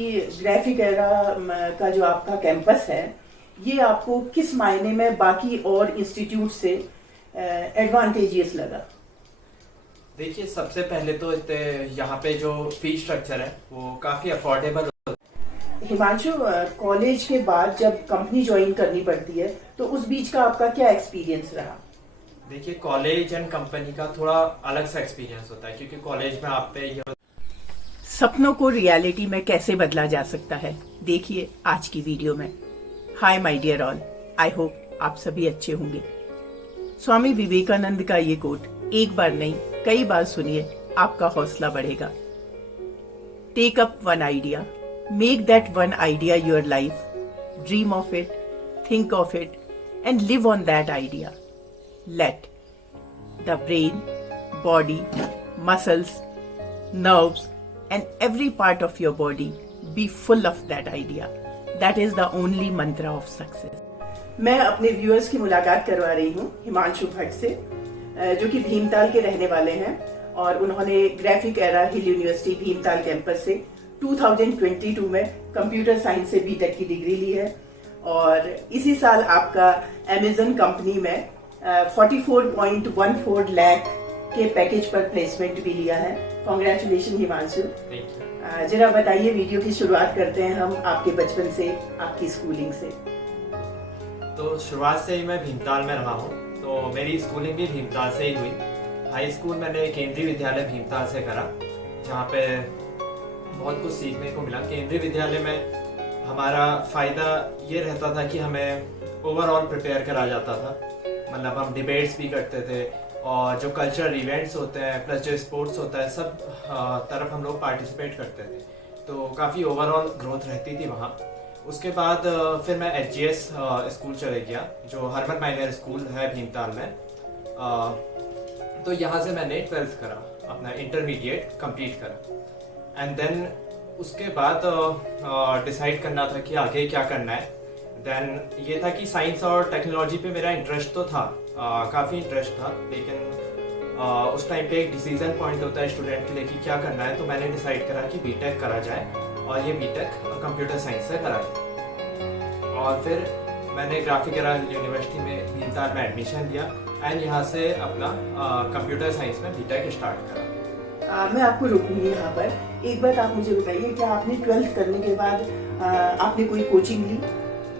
Graphic era का जो आपका कैंपस है, ये आपको किस मायने में बाकी और इंस्टीट्यूट से एडवांटेजियस लगा? देखिए, सबसे पहले तो यहाँ पे जो फी स्ट्रक्चर है वो काफ़ी अफोर्डेबल। हिमांशु, कॉलेज के बाद जब कंपनी ज्वाइन करनी पड़ती है तो उस बीच का आपका क्या एक्सपीरियंस रहा? देखिए, कॉलेज एंड कंपनी का थोड़ा अलग सा एक्सपीरियंस होता है, क्योंकि कॉलेज में आप पे ये सपनों को रियलिटी में कैसे बदला जा सकता है, देखिए आज की वीडियो में। Hi my dear all, I hope आप सभी अच्छे होंगे। स्वामी विवेकानंद का ये कोट एक बार नहीं कई बार सुनिए, आपका हौसला बढ़ेगा। Take up one idea, make that one idea your life, dream of it, think of it and live on that idea. Let the brain, body, muscles, nerves, and every part of your body be full of that idea. That is the only mantra of success. मैं अपने viewers की मुलाकात करवा रही हूँ हिमांशु भट्ट से, जो कि भीमताल के रहने वाले हैं और उन्होंने ग्राफिक एरा हिल यूनिवर्सिटी भीमताल कैंपस से 2022 में कंप्यूटर साइंस से बीटेक की डिग्री ली है और इसी साल आपका अमेजन कंपनी में 44.14 लाख के पैकेज पर प्लेसमेंट भी लिया है। कांग्रेचुलेशन हिमांशु। जरा बताइए, वीडियो की शुरुआत करते हैं हम आपके बचपन से, आपकी स्कूलिंग से। तो शुरुआत से ही मैं भीमताल में रहा हूँ, तो मेरी स्कूलिंग भी भीमताल से ही हुई। हाई स्कूल मैंने केंद्रीय विद्यालय भीमताल से करा, जहाँ पे बहुत कुछ सीखने को मिला। केंद्रीय विद्यालय में हमारा फ़ायदा ये रहता था कि हमें ओवरऑल प्रिपेयर करा जाता था, मतलब हम डिबेट्स भी करते थे और जो कल्चरल इवेंट्स होते हैं प्लस जो स्पोर्ट्स होता है सब तरफ हम लोग पार्टिसिपेट करते थे, तो काफ़ी ओवरऑल ग्रोथ रहती थी वहाँ। उसके बाद फिर मैं HGS स्कूल चले गया, जो हरमन माइनर स्कूल है भीमताल में। तो यहाँ से मैंने 12th करा, अपना इंटरमीडिएट कंप्लीट करा एंड देन उसके बाद डिसाइड करना था कि आगे क्या करना है। देन ये था कि साइंस और टेक्नोलॉजी पे मेरा इंटरेस्ट तो था, काफ़ी इंटरेस्ट था, लेकिन उस टाइम पे एक डिसीजन पॉइंट होता है स्टूडेंट के लिए कि क्या करना है। तो मैंने डिसाइड करा कि बीटेक करा जाए और ये बीटेक कंप्यूटर साइंस से करा जाए। और फिर मैंने ग्राफिक एरा यूनिवर्सिटी में भीमताल में एडमिशन लिया एंड यहाँ से अपना कंप्यूटर साइंस में बीटेक स्टार्ट करा। मैं आपको रोकूंगी यहाँ पर। एक बात आप मुझे बताइए, क्या आपने 12th करने के बाद आपने कोई कोचिंग ली?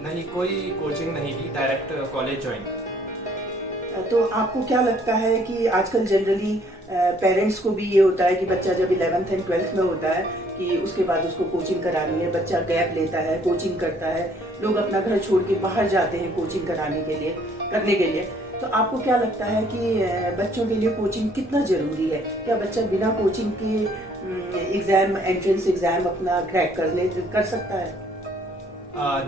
नहीं, कोई कोचिंग नहीं ली, डायरेक्ट कॉलेज ज्वाइन। तो आपको क्या लगता है कि आजकल जनरली पेरेंट्स को भी ये होता है कि बच्चा जब 11th एंड 12th में होता है कि उसके बाद उसको कोचिंग करानी है, बच्चा गैप लेता है, कोचिंग करता है, लोग अपना घर छोड़ के बाहर जाते हैं कोचिंग करने के लिए। तो आपको क्या लगता है कि बच्चों के लिए कोचिंग कितना जरूरी है? क्या बच्चा बिना कोचिंग के एग्जाम, एंट्रेंस एग्जाम अपना क्रैक कर सकता है?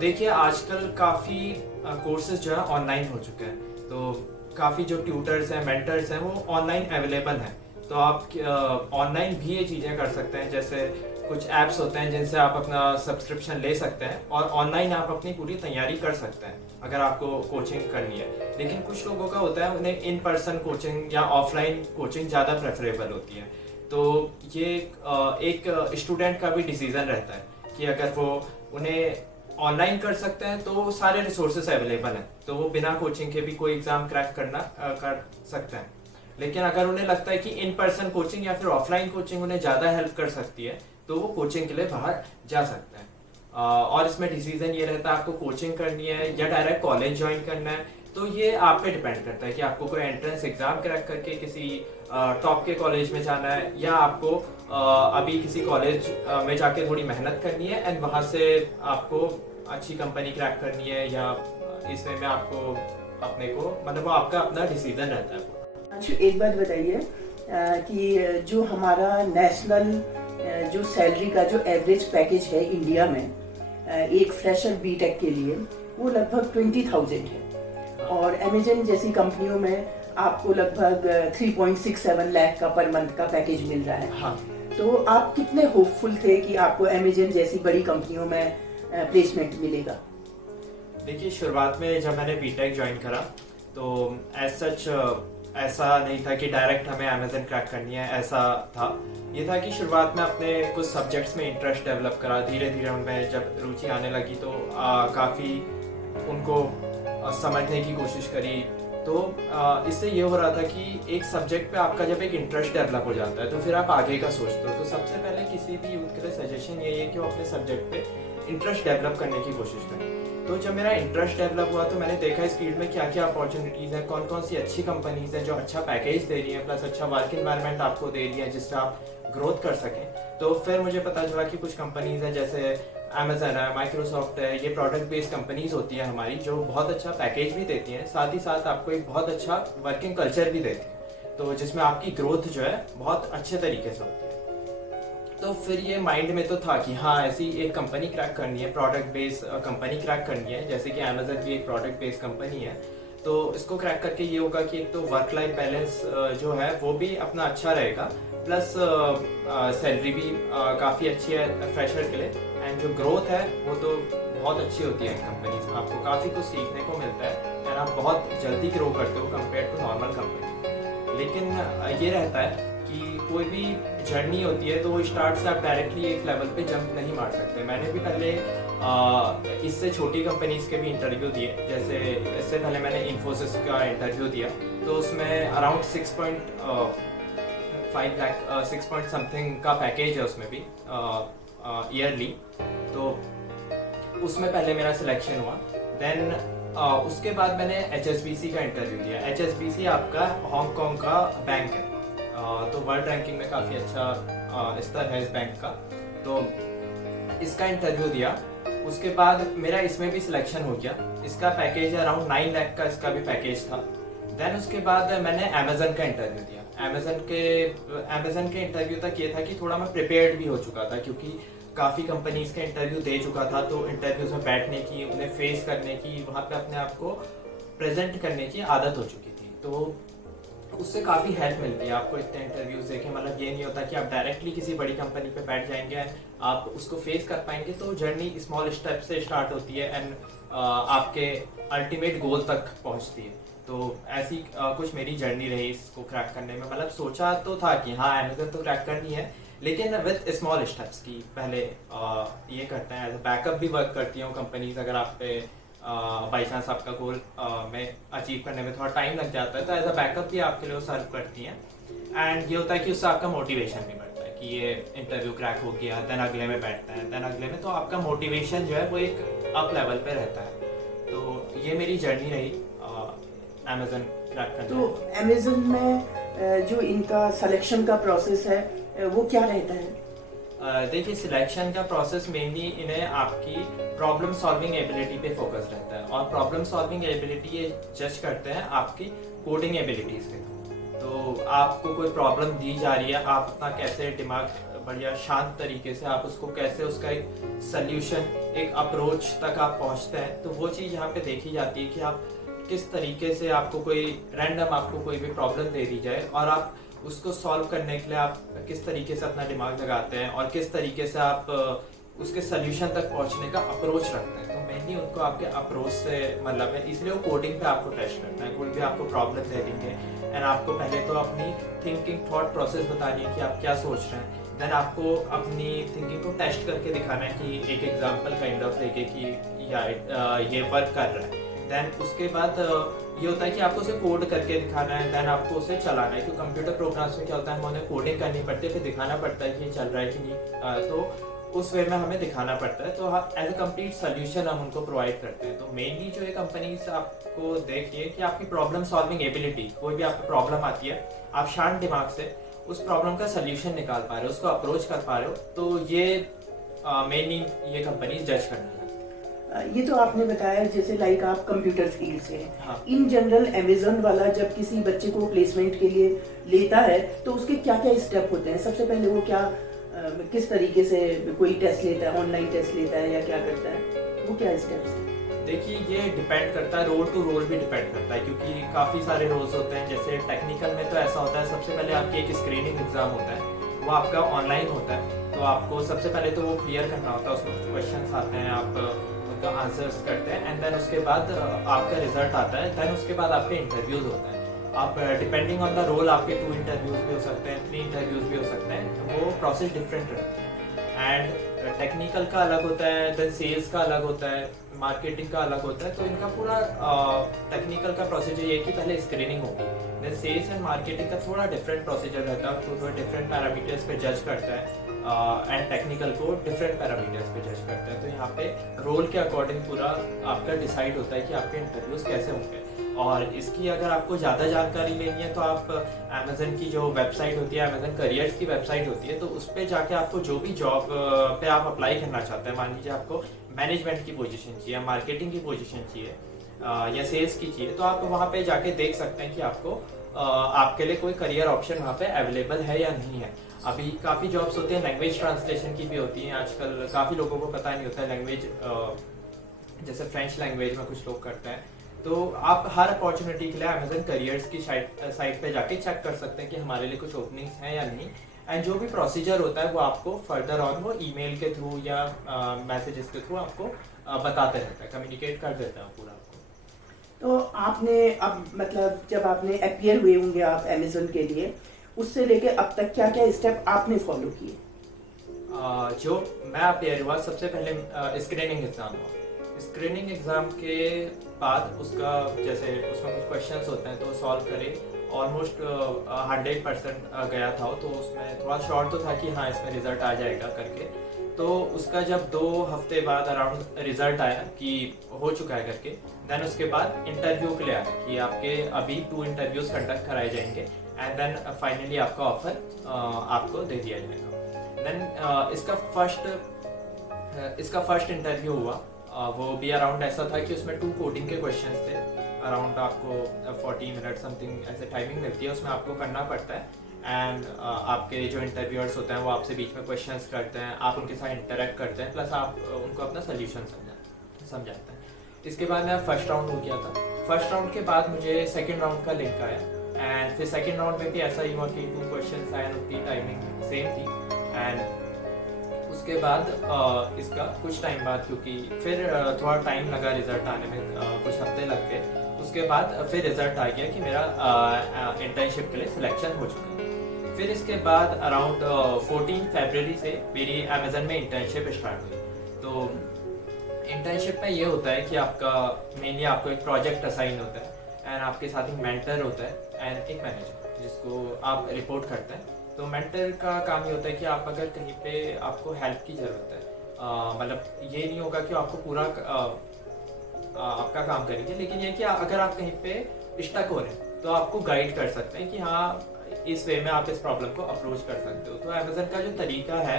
देखिए, आजकल काफ़ी कोर्सेज जो है ऑनलाइन हो चुके हैं, तो काफ़ी जो ट्यूटर्स हैं, मेंटर्स हैं, वो ऑनलाइन अवेलेबल हैं। तो आप ऑनलाइन भी ये चीज़ें कर सकते हैं, जैसे कुछ ऐप्स होते हैं जिनसे आप अपना सब्सक्रिप्शन ले सकते हैं और ऑनलाइन आप अपनी पूरी तैयारी कर सकते हैं अगर आपको कोचिंग करनी है। लेकिन कुछ लोगों का होता है उन्हें इन पर्सन कोचिंग या ऑफलाइन कोचिंग ज़्यादा प्रेफरेबल होती है। तो ये एक स्टूडेंट का भी डिसीज़न रहता है कि अगर वो उन्हें ऑनलाइन कर सकते हैं तो सारे रिसोर्सेज अवेलेबल हैं, तो वो बिना कोचिंग के भी कोई एग्जाम क्रैक कर सकते हैं। लेकिन अगर उन्हें लगता है कि इन पर्सन कोचिंग या फिर ऑफलाइन कोचिंग उन्हें ज़्यादा हेल्प कर सकती है तो वो कोचिंग के लिए बाहर जा सकते हैं। और इसमें डिसीजन ये रहता है आपको कोचिंग करनी है या डायरेक्ट कॉलेज ज्वाइन करना है, तो ये आप पे डिपेंड करता है कि आपको कोई एंट्रेंस एग्जाम क्रैक करके किसी टॉप के कॉलेज में जाना है या आपको अभी किसी कॉलेज में जाके थोड़ी मेहनत करनी है एंड वहाँ से आपको अच्छी कंपनी क्रैक करनी है, या इसमें में आपको अपने को, मतलब वो आपका अपना डिसीजन रहता है। एक बात बताइए कि जो हमारा नेशनल जो सैलरी का जो एवरेज पैकेज है इंडिया में एक फ्रेशर बीटेक के लिए, वो लगभग 20,000 है और अमेजन जैसी कंपनियों में आपको लगभग 3.67 लाख का पर मंथ का पैकेज मिल रहा है। हाँ। तो आप कितने होपफुल थे कि आपको अमेजन जैसी बड़ी कंपनियों में प्लेसमेंट मिलेगा? देखिए, शुरुआत में जब मैंने बीटेक ज्वाइन करा तो एज सच ऐसा नहीं था कि डायरेक्ट हमें अमेजन क्रैक करनी है, ऐसा था। ये था कि शुरुआत में अपने कुछ सब्जेक्ट्स में इंटरेस्ट डेवलप करा, धीरे धीरे उनमें जब रुचि आने लगी तो काफ़ी उनको समझने की कोशिश करी। तो इससे ये हो रहा था कि एक सब्जेक्ट पे आपका जब एक इंटरेस्ट डेवलप हो जाता है तो फिर आप आगे का सोचते हो। तो सबसे पहले किसी भी यूथ के लिए सजेशन यही है कि वो अपने सब्जेक्ट पे इंटरेस्ट डेवलप करने की कोशिश करें। तो जब मेरा इंटरेस्ट डेवलप हुआ तो मैंने देखा इस फील्ड में क्या क्या अपॉर्चुनिटीज़ हैं, कौन कौन सी अच्छी कंपनीज हैं जो अच्छा पैकेज दे रही है प्लस अच्छा वर्क इन्वायरमेंट आपको दे रही है जिससे आप ग्रोथ कर सकें। तो फिर मुझे पता चला कि कुछ कंपनीज हैं जैसे अमेजन है, माइक्रोसॉफ्ट है, ये प्रोडक्ट बेस्ड कंपनीज होती हैं हमारी, जो बहुत अच्छा पैकेज भी देती हैं, साथ ही साथ आपको एक बहुत अच्छा वर्किंग कल्चर भी देती है, तो जिसमें आपकी ग्रोथ जो है बहुत अच्छे तरीके से होती है। तो फिर ये माइंड में तो था कि हाँ ऐसी एक कंपनी क्रैक करनी है, प्रोडक्ट बेस्ड कंपनी क्रैक करनी है, जैसे कि अमेजन की एक प्रोडक्ट बेस्ड कंपनी है। तो इसको क्रैक करके ये होगा कि एक तो वर्क लाइफ बैलेंस जो है वो भी अपना अच्छा रहेगा, प्लस सैलरी भी काफ़ी अच्छी है फ्रेशर के लिए, एंड जो ग्रोथ है वो तो बहुत अच्छी होती है कंपनीज में, आपको काफ़ी कुछ सीखने को मिलता है एंड आप बहुत जल्दी ग्रो करते हो कंपेयर टू नॉर्मल कंपनी। लेकिन ये रहता है कि कोई भी जर्नी होती है तो वो स्टार्ट से आप डायरेक्टली एक लेवल पे जंप नहीं मार सकते। मैंने भी पहले इससे छोटी कंपनीज के भी इंटरव्यू दिए, जैसे इससे पहले मैंने इन्फोसिस का इंटरव्यू दिया, तो उसमें अराउंड 6.5 लाख 6 पॉइंट समथिंग का पैकेज है उसमें भी ईयरली। तो उसमें पहले मेरा सिलेक्शन हुआ। देन उसके बाद मैंने HSBC का इंटरव्यू दिया। HSBC आपका हांगकांग का बैंक है, तो वर्ल्ड रैंकिंग में काफ़ी अच्छा स्तर है इस बैंक का। तो इसका इंटरव्यू दिया, उसके बाद मेरा इसमें भी सिलेक्शन हो गया। इसका पैकेज है अराउंड 9 लाख का, इसका भी पैकेज था। देन उसके बाद मैंने अमेजन का इंटरव्यू दिया। अमेजन के इंटरव्यू तक ये था कि थोड़ा मैं प्रिपेयर्ड भी हो चुका था, क्योंकि काफ़ी कंपनीज के इंटरव्यू दे चुका था, तो इंटरव्यूज में बैठने की, उन्हें फेस करने की, वहाँ पे अपने आप को प्रेजेंट करने की आदत हो चुकी थी। तो उससे काफ़ी हेल्प मिलती है आपको इतने इंटरव्यूज देखें। मतलब ये नहीं होता कि आप डायरेक्टली किसी बड़ी कंपनी पे बैठ जाएंगे, आप उसको फेस कर पाएंगे। तो जर्नी स्मॉल स्टेप से स्टार्ट होती है एंड आपके अल्टीमेट गोल तक पहुंचती है। तो ऐसी कुछ मेरी जर्नी रही इसको क्रैक करने में। मतलब सोचा तो था कि हाँ अमेजन तो क्रैक करनी है, लेकिन विद स्मॉल स्टेप्स की पहले ये करते हैं। एज अ बैकअप भी वर्क करती हूँ कंपनीज, अगर आप पे बाई चांस आपका गोल में अचीव करने में थोड़ा टाइम लग जाता है तो एज अ बैकअप भी आपके लिए वो सर्व करती हैं। एंड ये होता है कि उससे आपका मोटिवेशन भी बढ़ता है कि ये इंटरव्यू क्रैक हो गया, देन अगले में बैठता है, देन अगले में, तो आपका मोटिवेशन जो है वो एक अप लेवल पे रहता है। तो ये मेरी जर्नी रही अमेजन क्रैक करने। तो अमेजन में जो इनका सिलेक्शन का प्रोसेस है वो क्या रहता है? देखिए सिलेक्शन का प्रोसेस मेनली इन्हें आपकी प्रॉब्लम सॉल्विंग एबिलिटी पे फोकस रहता है, और प्रॉब्लम सॉल्विंग एबिलिटी ये जज करते हैं आपकी कोडिंग एबिलिटीज के। तो आपको कोई प्रॉब्लम दी जा रही है, आप अपना कैसे दिमाग बढ़िया शांत तरीके से आप उसको कैसे उसका एक सल्यूशन, एक अप्रोच तक आप पहुंचते हैं। तो वो चीज़ यहाँ पे देखी जाती है कि आप किस तरीके से, आपको कोई रैंडम आपको कोई भी प्रॉब्लम दे दी जाए और आप उसको सॉल्व करने के लिए आप किस तरीके से अपना दिमाग लगाते हैं और किस तरीके से आप उसके सोल्यूशन तक पहुंचने का अप्रोच रखते हैं। तो मेनली उनको आपके अप्रोच से मतलब है, इसलिए वो कोडिंग पे आपको टेस्ट करना है। कोई भी आपको प्रॉब्लम दे देंगे एंड आपको पहले तो अपनी थिंकिंग थॉट प्रोसेस बतानी है कि आप क्या सोच रहे हैं, देन आपको अपनी थिंकिंग को टेस्ट करके दिखाना है कि एक एग्जाम्पल काइंड ऑफ देके कि या ये वर्क कर रहा है। देन उसके बाद ये होता है कि आपको उसे कोड करके दिखाना है, देन आपको उसे चलाना है। तो कंप्यूटर प्रोग्राम्स में क्या होता है, हमें उन्हें कोडिंग करनी पड़ती है, फिर दिखाना पड़ता है कि ये चल रहा है कि नहीं। तो उस वे में हमें दिखाना पड़ता है। तो एज अ कंप्लीट सोल्यूशन हम उनको प्रोवाइड करते हैं। तो मेनली जो ये कंपनीज आपको देखिए कि आपकी प्रॉब्लम सॉल्विंग एबिलिटी, कोई भी आपको प्रॉब्लम आती है, आप शांत दिमाग से उस प्रॉब्लम का सोल्यूशन निकाल पा रहे हो, उसको अप्रोच कर पा रहे हो, तो ये मेनली ये कंपनीज जज करने लगती है। ये तो आपने बताया जैसे लाइक आप कंप्यूटर फील्ड से हैं। हाँ। इन जनरल अमेजन वाला जब किसी बच्चे को प्लेसमेंट के लिए लेता है तो उसके क्या क्या स्टेप होते हैं? सबसे पहले वो क्या किस तरीके से कोई टेस्ट लेता है, ऑनलाइन टेस्ट लेता है या क्या करता है, वो क्या स्टेप्स हैं? देखिए ये डिपेंड करता है, रोल टू रोल भी डिपेंड करता है, क्योंकि काफ़ी सारे रोल्स होते हैं। जैसे टेक्निकल में तो ऐसा होता है, सबसे पहले आपकी एक स्क्रीनिंग एग्जाम होता है, वो आपका ऑनलाइन होता है। तो आपको सबसे पहले तो वो क्लियर करना होता है, उसमें क्वेश्चन आते हैं, आप उनका आंसर्स करते हैं, एंड देन उसके बाद आपका रिजल्ट आता है। देन उसके बाद आपके इंटरव्यूज होते हैं। आप डिपेंडिंग ऑन द रोल आपके 2 इंटरव्यूज भी हो सकते हैं, 3 इंटरव्यूज भी हो सकते हैं, वो प्रोसेस डिफरेंट रहते हैं। एंड टेक्निकल का अलग होता है, देन सेल्स का अलग होता है, मार्केटिंग का अलग होता है। तो इनका पूरा टेक्निकल का प्रोसीजर ये है कि पहले स्क्रीनिंग होगी, देन सेल्स एंड मार्केटिंग का थोड़ा डिफरेंट प्रोसीजर रहता है, आपको थोड़ा डिफरेंट पैरामीटर्स पे जज करता है, एंड टेक्निकल को डिफरेंट पैरामीटर्स पे जज करता है। तो यहाँ पे रोल के अकॉर्डिंग पूरा आपका डिसाइड होता है कि आपके इंटरव्यूज कैसे होंगे। और इसकी अगर आपको ज़्यादा जानकारी लेनी है तो आप अमेजन की जो वेबसाइट होती है, अमेजन करियर्स की वेबसाइट होती है, तो उस पर जाके आपको जो भी जॉब पे आप अप्लाई करना चाहते हैं, मान लीजिए आपको मैनेजमेंट की पोजीशन चाहिए, मार्केटिंग की पोजीशन चाहिए या सेल्स की चाहिए, तो आप वहाँ पे जाके देख सकते हैं कि आपको आपके लिए कोई करियर ऑप्शन वहाँ पे अवेलेबल है या नहीं है। अभी काफ़ी जॉब्स होती हैं, लैंग्वेज ट्रांसलेशन की भी होती हैं। आजकल काफ़ी लोगों को पता नहीं होता है लैंग्वेज, जैसे फ्रेंच लैंग्वेज में कुछ लोग करते हैं। तो आप हर अपॉर्चुनिटी के लिए अमेजन करियर्स की साइट पे जाके चेक कर सकते हैं कि हमारे लिए कुछ ओपनिंग्स हैं या नहीं। एंड जो भी प्रोसीजर होता है वो आपको फर्दर ऑन वो ईमेल के थ्रू या मैसेजेस के थ्रू आपको बताते रहता है, कम्युनिकेट कर देता है पूरा आपको। तो आपने अब मतलब जब आपने अपीयर हुए होंगे आप अमेजोन के लिए, उससे लेके अब तक क्या क्या स्टेप आपने फॉलो किए? जो मैं अपीयर हुआ, सबसे पहले स्क्रीनिंग एग्जाम हुआ। स्क्रीनिंग एग्जाम के बाद उसका जैसे उसमें कुछ क्वेश्चंस होते हैं तो सॉल्व करे, ऑलमोस्ट 100% गया था। तो उसमें थोड़ा शॉर्ट तो था कि हाँ इसमें रिजल्ट आ जाएगा करके। तो उसका जब 2 हफ्ते बाद अराउंड रिजल्ट आया कि हो चुका है करके, देन उसके बाद इंटरव्यू के लिए आया कि आपके अभी 2 इंटरव्यूज कंडक्ट कराए जाएंगे एंड देन फाइनली आपका ऑफर आपको दे दिया जाएगा। देन इसका फर्स्ट इंटरव्यू हुआ, वो भी अराउंड ऐसा था कि उसमें 2 कोडिंग के क्वेश्चंस थे। अराउंड आपको 40 मिनट समथिंग ऐसे टाइमिंग मिलती है, उसमें आपको करना पड़ता है। एंड आपके जो इंटरव्यूअर्स होते हैं वो आपसे बीच में क्वेश्चंस करते हैं, आप उनके साथ इंटरेक्ट करते हैं, प्लस आप उनको अपना सोल्यूशन समझाते हैं। इसके बाद मेरा फर्स्ट राउंड हो गया था। फर्स्ट राउंड के बाद मुझे सेकेंड राउंड का लिंक आया, एंड फिर सेकेंड राउंड में भी ऐसा ही हुआ कि 2 क्वेश्चंस आए, उनकी टाइमिंग सेम थी। एंड उसके बाद इसका कुछ टाइम बाद, क्योंकि फिर थोड़ा टाइम लगा रिजल्ट आने में, कुछ हफ्ते लग गए। उसके बाद फिर रिजल्ट आ गया कि मेरा इंटर्नशिप के लिए सिलेक्शन हो चुका है। फिर इसके बाद अराउंड 14 फरवरी से मेरी अमेजन में इंटर्नशिप स्टार्ट हुई। तो इंटर्नशिप में ये होता है कि आपका मेनली आपको एक प्रोजेक्ट असाइन होता है एंड आपके साथ एक मेंटर होता है एंड एक मैनेजर जिसको आप रिपोर्ट करते हैं। तो मेंटर का काम ये होता है कि आप अगर कहीं पे आपको हेल्प की ज़रूरत है, मतलब ये नहीं होगा कि आपको पूरा आपका काम करेंगे, लेकिन ये कि अगर आप कहीं पे स्टक हो रहे हैं तो आपको गाइड कर सकते हैं कि हाँ इस वे में आप इस प्रॉब्लम को अप्रोच कर सकते हो। तो अमेजन का जो तरीका है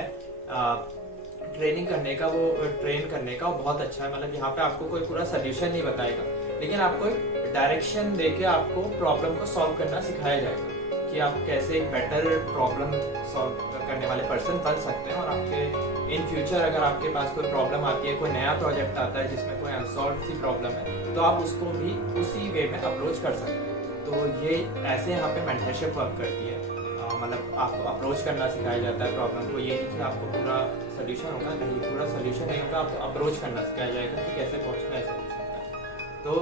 ट्रेनिंग करने का, वो ट्रेन करने का, वो बहुत अच्छा है। मतलब यहाँ पे आपको कोई पूरा सोल्यूशन नहीं बताएगा, लेकिन आपको एक डायरेक्शन देके आपको प्रॉब्लम को सॉल्व करना सिखाया जाएगा कि आप कैसे एक बेटर प्रॉब्लम सॉल्व करने वाले पर्सन बन सकते हैं। और आपके इन फ्यूचर अगर आपके पास कोई प्रॉब्लम आती है, कोई नया प्रोजेक्ट आता है जिसमें कोई अनसॉल्व सी प्रॉब्लम है, तो आप उसको भी उसी वे में अप्रोच कर सकते हैं। तो ये ऐसे यहाँ पे मेंटरशिप वर्क करती है, मतलब आपको अप्रोच करना सिखाया जाता है प्रॉब्लम को। ये नहीं कि आपको पूरा सोल्यूशन होगा, नहीं, पूरा सोल्यूशन नहीं होगा, आपको अप्रोच करना सिखाया जाएगा कि कैसे पहुँचना है सोल्यूशन तक। तो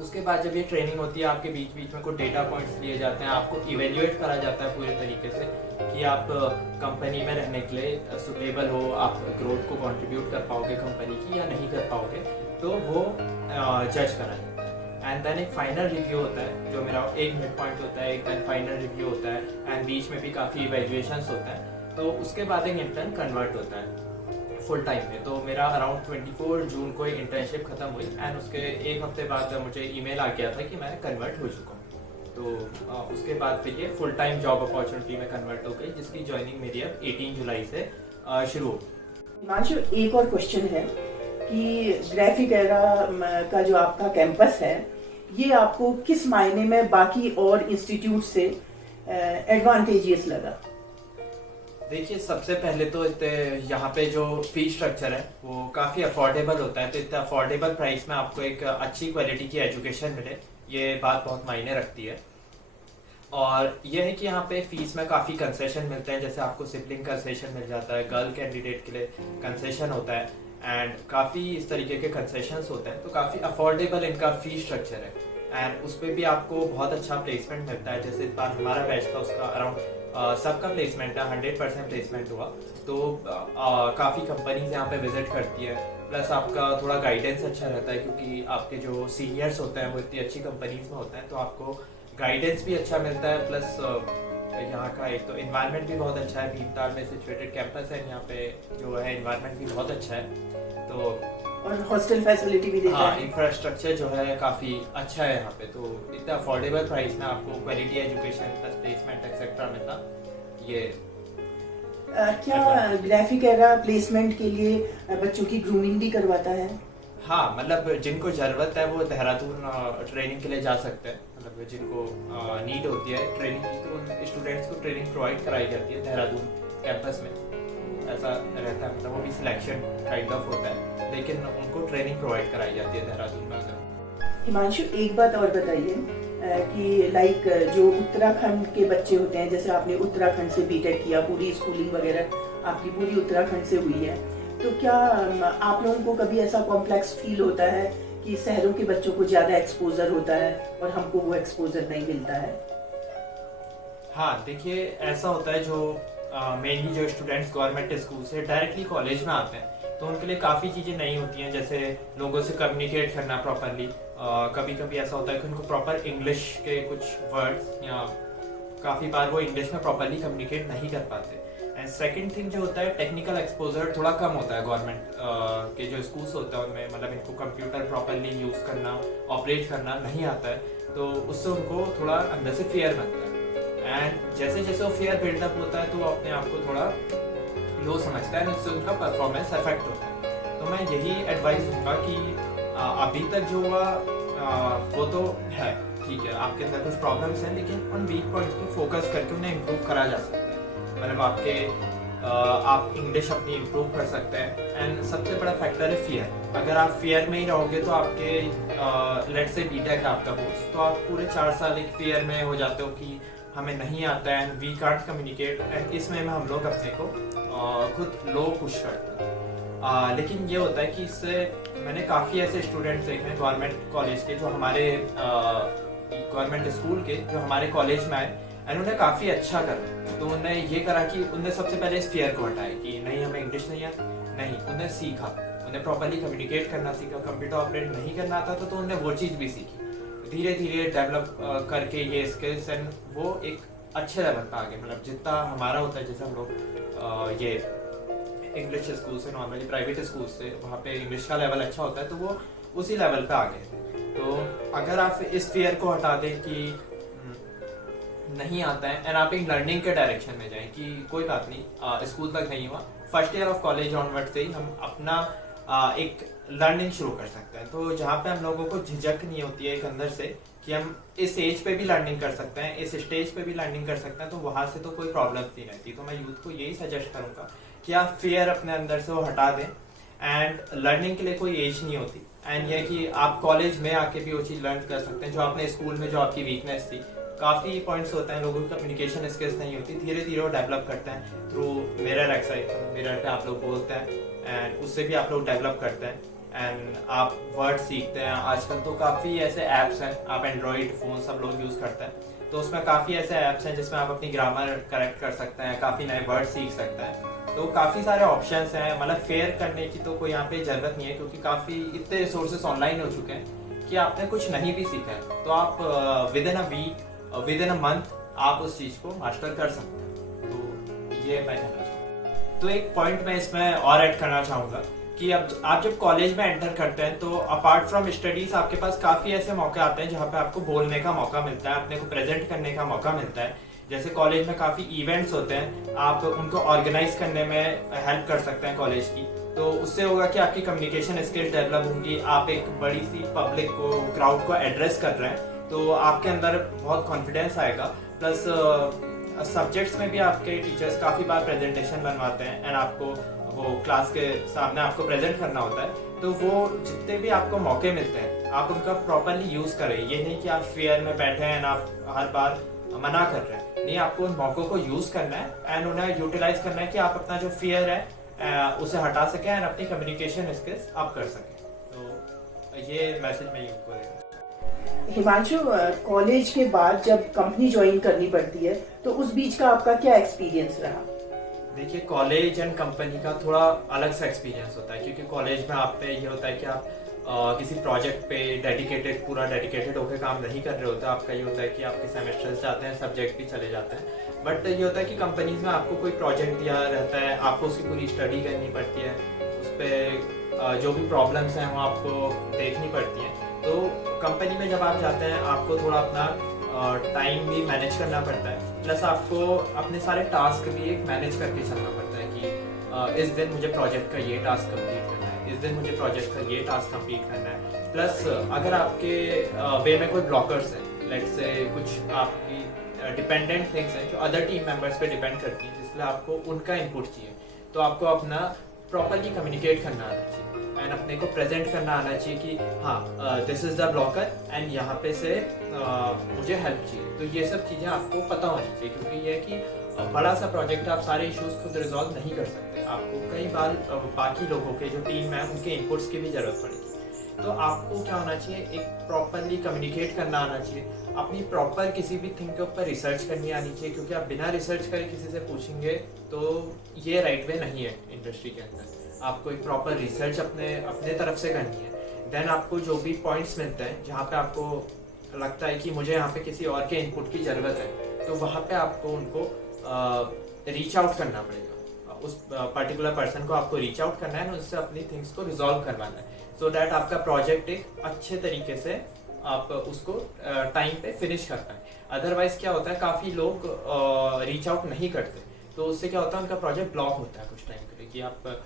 उसके बाद जब ये ट्रेनिंग होती है, आपके बीच बीच में कुछ डेटा पॉइंट्स लिए जाते हैं, आपको इवेल्युएट करा जाता है पूरे तरीके से कि आप कंपनी में रहने के लिए सुटेबल हो, आप ग्रोथ को कंट्रीब्यूट कर पाओगे कंपनी की या नहीं कर पाओगे, तो वो जज करा जाता है। एंड देन एक फाइनल रिव्यू होता है जो मेरा एक मिड पॉइंट होता है, एक देन फाइनल रिव्यू होता है, एंड बीच में भी काफ़ी इवेल्युएशंस होता है। तो उसके बाद एक इंटर्न कन्वर्ट होता है फुल टाइम पे। तो मेरा अराउंड 24 जून को इंटर्नशिप खत्म हुई एंड उसके एक हफ्ते बाद मुझे ईमेल आ गया था कि मैं कन्वर्ट हो चुका हूँ। तो उसके बाद फिर ये फुल टाइम जॉब अपॉर्चुनिटी में कन्वर्ट हो गई, जिसकी ज्वाइनिंग मेरी अब 18 जुलाई से शुरू हो। हिमांशु, एक और क्वेश्चन है कि ग्राफिक एरा का जो आपका कैंपस है, ये आपको किस मायने में बाकी और इंस्टीट्यूट से एडवांटेजियस लगा? देखिए, सबसे पहले तो यहाँ पे जो फी स्ट्रक्चर है वो काफ़ी अफोर्डेबल होता है। तो इतने अफोर्डेबल प्राइस में आपको एक अच्छी क्वालिटी की एजुकेशन मिले, ये बात बहुत मायने रखती है। और यह है कि यहाँ पे फीस में काफ़ी कंसेशन मिलते हैं, जैसे आपको सिबलिंग कंसेशन मिल जाता है, गर्ल कैंडिडेट के लिए कंसेशन होता है, एंड काफ़ी इस तरीके के कंसेशंस होते हैं। तो काफ़ी अफोर्डेबल इनका फी स्ट्रक्चर है। एंड उस पर भी आपको बहुत अच्छा प्लेसमेंट मिलता है। जैसे इस बार हमारा बैच था, उसका अराउंड सबका प्लेसमेंट है, 100% प्लेसमेंट हुआ। तो काफ़ी कंपनीज यहाँ पे विजिट करती है, प्लस आपका थोड़ा गाइडेंस अच्छा रहता है क्योंकि आपके जो सीनियर्स होते हैं वो इतनी अच्छी कंपनीज में होते हैं, तो आपको गाइडेंस भी अच्छा मिलता है। प्लस यहाँ का एक तो इन्वायरमेंट भी बहुत अच्छा है, भीमताल में सिचुएटेड कैंपस है, यहाँ पे जो है इन्वायरमेंट भी बहुत अच्छा है। तो और हॉस्टल फैसिलिटी भी देता हाँ, है। इंफ्रास्ट्रक्चर जो है काफ़ी अच्छा है यहाँ पे, तो इतना अफोर्डेबल प्राइस में आपको quality education plus placement etcetera मिलता ये। क्या ग्राफिक एरा प्लेसमेंट के लिए बच्चों की ग्रूमिंग भी करवाता है? हाँ, मतलब जिनको ज़रूरत है वो देहरादून ट्रेनिंग के लिए जा सकते हैं। मतलब जिनको नीड होती है ट्रेनिंग की, तो उन स्टूडेंट्स को ट्रेनिंग प्रोवाइड कराई जाती है देहरादून कैंपस में। तो ऐसा रहता है, मतलब वो भी सिलेक्शन काइंड ऑफ होता है, लेकिन उनको ट्रेनिंग प्रोवाइड कराई जाती है देहरादून में। हिमांशु, एक बात और बताइए कि लाइक जो उत्तराखंड के बच्चे होते हैं, जैसे आपने उत्तराखंड से बीटेक किया, पूरी स्कूलिंग वगैरह आपकी पूरी उत्तराखंड से हुई है, तो क्या आप लोगों को कभी ऐसा कॉम्प्लेक्स फील होता है कि शहरों के बच्चों को ज़्यादा एक्सपोजर होता है और हमको वो एक्सपोजर नहीं मिलता है? हाँ, देखिए ऐसा होता है, जो मेनली जो स्टूडेंट्स गवर्नमेंट स्कूल से डायरेक्टली कॉलेज में आते हैं तो उनके लिए काफ़ी चीज़ें नहीं होती हैं, जैसे लोगों से कम्युनिकेट करना प्रॉपरली। कभी कभी ऐसा होता है कि उनको प्रॉपर इंग्लिश के कुछ वर्ड्स, या काफ़ी बार वो इंग्लिश में प्रॉपरली कम्युनिकेट नहीं कर पाते। एंड सेकंड थिंग जो होता है, टेक्निकल एक्सपोजर थोड़ा कम होता है गवर्नमेंट के जो स्कूल्स होते हैं उनमें, मतलब इनको कंप्यूटर प्रॉपरली यूज़ करना, ऑपरेट करना नहीं आता है, तो उससे उनको थोड़ा अंदर से फियर बनता है। एंड जैसे जैसे वो फियर बिल्डअप होता है तो वो अपने आप को थोड़ा लो समझता है, उससे उनका परफॉर्मेंस अफेक्ट होता है। तो मैं यही एडवाइस दूंगा कि अभी तक जो हुआ वो तो है, ठीक है, आपके अंदर कुछ प्रॉब्लम्स हैं, लेकिन उन वीक पॉइंट्स पे फोकस करके उन्हें इम्प्रूव करा जा सकता है। मतलब आप इंग्लिश अपनी इम्प्रूव कर सकते हैं। एंड सबसे बड़ा फैक्टर है फियर। अगर आप फियर में ही रहोगे तो आपके लेट्स से बीटेक है आपका कोर्स, तो आप पूरे 4 साल एक फियर में हो जाते हो कि हमें नहीं आता है, and we can't communicate, and इसमें हम लोग अपने को खुद लो पुश करते हैं। लेकिन ये होता है कि इससे मैंने काफ़ी ऐसे स्टूडेंट्स देखे हैं गवर्नमेंट कॉलेज के, जो हमारे गवर्नमेंट स्कूल के जो हमारे कॉलेज में आए, एंड उन्हें काफ़ी अच्छा करा। तो उन्होंने ये करा कि उन्हें सबसे पहले इस फियर को हटाया कि नहीं हमें इंग्लिश नहीं आता, नहीं, उन्हें सीखा, उन्हें प्रॉपरली कम्युनिकेट करना सीखा, कंप्यूटर ऑपरेट नहीं करना आता था तो उन्हें वो चीज़ भी सीखी। धीरे धीरे डेवलप करके ये स्किल्स, एंड वो एक अच्छे लेवल पर आ गए। मतलब जितना हमारा होता है, जैसे हम लोग ये इंग्लिश स्कूल से, नॉर्मली प्राइवेट स्कूल से, वहाँ पे इंग्लिश का लेवल अच्छा होता है, तो वो उसी लेवल पे आ गए। तो अगर आप इस फियर को हटा दें कि नहीं आता है, एंड आप एक लर्निंग के डायरेक्शन में जाएं कि कोई बात नहीं, स्कूल तक नहीं हुआ, first year of college onward से ही हम अपना एक लर्निंग शुरू कर सकते हैं। तो जहाँ पे हम लोगों को झिझक नहीं होती है एक अंदर से कि हम इस एज पे भी लर्निंग कर सकते हैं, इस स्टेज पे भी लर्निंग कर सकते हैं, तो वहाँ से तो कोई प्रॉब्लम नहीं रहती। तो मैं यूथ को यही सजेस्ट करूँगा कि आप फियर अपने अंदर से वो हटा दें, एंड लर्निंग के लिए कोई एज नहीं होती। एंड ये कि आप कॉलेज में आके भी वो चीज़ लर्न कर सकते हैं जो आपने स्कूल में जो आपकी वीकनेस थी। काफ़ी पॉइंट्स होते हैं, लोगों की कम्युनिकेशन स्किल्स नहीं होती, धीरे धीरे वो डेवलप करते हैं थ्रू मिरर एक्सरसाइज। मिरर पे आप लोग बोलते हैं, एंड उससे भी आप लोग डेवलप करते हैं, एंड आप वर्ड सीखते हैं। आजकल तो काफ़ी ऐसे ऐप्स हैं, आप एंड्रॉइड फ़ोन सब लोग यूज़ करते हैं, तो उसमें काफ़ी ऐसे ऐप्स हैं जिसमें आप अपनी ग्रामर करेक्ट कर सकते हैं, काफ़ी नए वर्ड सीख सकते हैं। तो काफ़ी सारे ऑप्शंस हैं, मतलब फेयर करने की तो कोई यहाँ पे ज़रूरत नहीं है, क्योंकि काफ़ी इतने रिसोर्सेस ऑनलाइन हो चुके हैं कि आपने कुछ नहीं भी सीखा है तो आप within a week, within a month आप उस चीज़ को मास्टर कर सकते हैं। तो ये मैं कहना चाहूँगा। तो एक पॉइंट मैं इसमें और ऐड करना चाहूँगा कि अब आप जब कॉलेज में एंटर करते हैं तो अपार्ट फ्रॉम स्टडीज आपके पास काफ़ी ऐसे मौके आते हैं जहाँ पे आपको बोलने का मौका मिलता है, अपने को प्रेजेंट करने का मौका मिलता है। जैसे कॉलेज में काफ़ी इवेंट्स होते हैं, आप उनको ऑर्गेनाइज करने में हेल्प कर सकते हैं कॉलेज की, तो उससे होगा कि आपकी कम्युनिकेशन स्किल्स डेवलप होंगी। आप एक बड़ी सी पब्लिक को, क्राउड को एड्रेस कर रहे हैं तो आपके अंदर बहुत कॉन्फिडेंस आएगा। प्लस सब्जेक्ट्स में भी आपके टीचर्स काफ़ी बार प्रेजेंटेशन बनवाते हैं, एंड आपको वो क्लास के सामने आपको प्रेजेंट करना होता है, तो वो जितने भी आपको मौके मिलते हैं आप उनका प्रॉपरली यूज़ करें। ये नहीं कि आप फेयर में बैठे हैं, आप हर बार मना कर रहे हैं, नहीं, आपको उन मौक़ों को यूज़ करना है एंड उन्हें यूटिलाइज करना है कि आप अपना जो फियर है उसे हटा सकें एंड अपनी कम्युनिकेशन स्किल्स आप कर सकें। तो ये मैसेज मैं यूथ को देना। हिमांशु, कॉलेज के बाद जब कंपनी ज्वाइन करनी पड़ती है तो उस बीच का आपका क्या एक्सपीरियंस रहा? देखिए, कॉलेज एंड कंपनी का थोड़ा अलग सा एक्सपीरियंस होता है, क्योंकि कॉलेज में आप पे ये होता है कि आप किसी प्रोजेक्ट पे पूरा डेडिकेटेड होकर काम नहीं कर रहे होते। आपका ये होता है कि आपके सेमेस्टर्स जाते हैं, सब्जेक्ट भी चले जाते हैं। बट ये होता है कि कंपनीज में आपको कोई प्रोजेक्ट दिया रहता है, आपको उसकी पूरी स्टडी करनी पड़ती है, उस पर जो भी प्रॉब्लम्स हैं वो आपको देखनी पड़ती हैं। तो कंपनी में जब आप जाते हैं, आपको थोड़ा अपना टाइम भी मैनेज करना पड़ता है, प्लस आपको अपने सारे टास्क भी एक मैनेज करके चलना पड़ता है कि इस दिन मुझे प्रोजेक्ट का ये टास्क कंप्लीट करना है, इस दिन मुझे प्रोजेक्ट का ये टास्क कंप्लीट करना है। प्लस अगर आपके वे में कोई ब्लॉकर्स हैं, लेट्स से कुछ आपकी डिपेंडेंट थिंग्स हैं जो अदर टीम मेंबर्स पे डिपेंड करती हैं, जिसलिए आपको उनका इनपुट चाहिए, तो आपको अपना प्रॉपरली कम्युनिकेट करना आना चाहिए एंड अपने को प्रेजेंट करना आना चाहिए कि हाँ, this is the blocker and यहाँ पे से मुझे हेल्प चाहिए। तो ये सब चीज़ें आपको पता होनी चाहिए, क्योंकि ये है कि बड़ा सा प्रोजेक्ट आप सारे इश्यूज खुद रिजॉल्व नहीं कर सकते, आपको कई बार बाकी लोगों के जो टीम है उनके इनपुट्स की भी जरूरत पड़ेगी। तो आपको क्या होना चाहिए, एक प्रॉपरली कम्युनिकेट करना आना चाहिए, अपनी प्रॉपर किसी भी थिंग के ऊपर रिसर्च करनी आनी चाहिए, क्योंकि आप बिना रिसर्च करे किसी से पूछेंगे तो ये राइट वे नहीं है इंडस्ट्री के अंदर। आपको एक प्रॉपर रिसर्च अपने तरफ से करनी है। देन आपको जो भी पॉइंट्स मिलते हैं जहाँ पे आपको लगता है कि मुझे यहाँ पे किसी और के इनपुट की ज़रूरत है, तो वहाँ पे आपको उनको रीच आउट करना पड़ेगा। उस पर्टिकुलर पर्सन को आपको रीच आउट करना है, उससे अपनी थिंग्स को रिजॉल्व करवाना है, सो दैट आपका प्रोजेक्ट एक अच्छे तरीके से आप उसको टाइम पे फिनिश कर पाए। अदरवाइज क्या होता है, काफ़ी लोग रीच आउट नहीं करते, तो उससे क्या होता है, उनका प्रोजेक्ट ब्लॉक होता है कुछ टाइम के लिए, कि आप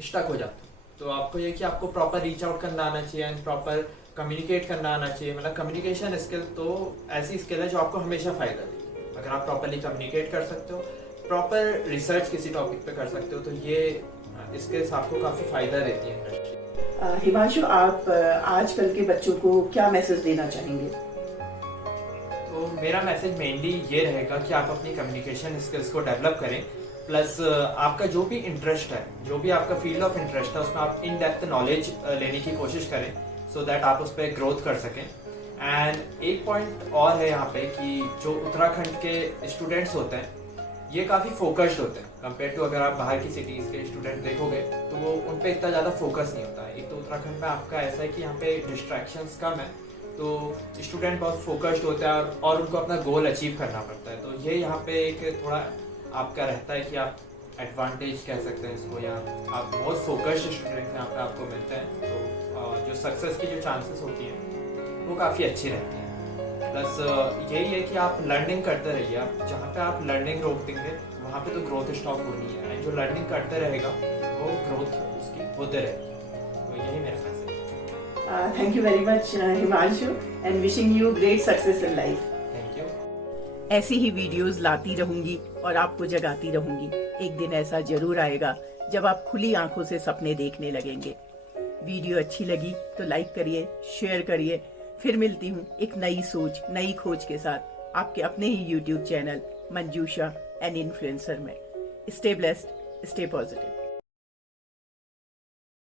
स्टक हो जाते हो। तो आपको ये कि आपको प्रॉपर रीच आउट करना आना चाहिए एंड प्रॉपर कम्युनिकेट करना आना चाहिए। मतलब कम्युनिकेशन स्किल तो ऐसी स्किल है जो आपको हमेशा फ़ायदा देगी। अगर आप प्रॉपरली कम्युनिकेट कर सकते हो, प्रॉपर रिसर्च किसी टॉपिक पे कर सकते हो, तो ये स्किल्स आपको काफ़ी फ़ायदा देती है इंडस्ट्री। हिमांशु, आप आजकल के बच्चों को क्या मैसेज देना चाहेंगे? तो मेरा मैसेज मेनली ये रहेगा कि आप अपनी कम्युनिकेशन स्किल्स को डेवलप करें, प्लस आपका जो भी इंटरेस्ट है, जो भी आपका फील्ड ऑफ इंटरेस्ट है, उसमें आप इन डेप्थ नॉलेज लेने की कोशिश करें, सो दैट आप उस पर ग्रोथ कर सकें। एंड एक पॉइंट और है यहाँ पे कि जो उत्तराखंड के स्टूडेंट्स होते हैं, ये काफ़ी फोकस्ड होते हैं कंपेयर टू अगर आप बाहर की सिटीज़ के स्टूडेंट देखोगे, तो वो उन पर इतना ज़्यादा फोकस नहीं होता है। एक तो उत्तराखंड में आपका ऐसा है कि यहाँ पे डिस्ट्रैक्शंस कम है, तो स्टूडेंट बहुत फोकस्ड होता है और उनको अपना गोल अचीव करना पड़ता है। तो ये यहाँ पे एक थोड़ा आपका रहता है कि आप एडवांटेज कह सकते हैं इसको, या आप बहुत फोकस्ड स्टूडेंट यहाँ पे आपको मिलते हैं, तो जो सक्सेस की जो चांसेस होती हैं वो काफ़ी अच्छी रहती हैं। प्लस यही है कि आप लर्निंग करते रहिए। आप जहाँ पे आप लर्निंग रोक देंगे वहाँ पे तो ग्रोथ स्टॉप होनी है, एंड जो लर्निंग करते रहेगा वो ग्रोथ उसकी होते रहेगी। तो यही मेरा मैसेज है। Thank you very much Himanshu, and wishing you great success in life. Thank you. ऐसी ही वीडियोस लाती रहूंगी और आपको जगाती रहूंगी। एक दिन ऐसा जरूर आएगा जब आप खुली आंखों से सपने देखने लगेंगे। वीडियो अच्छी लगी तो लाइक करिए, शेयर करिए। फिर मिलती हूँ एक नई सोच, नई खोज के साथ आपके अपने ही YouTube channel Manjusha an influencer में। Stay blessed, stay positive.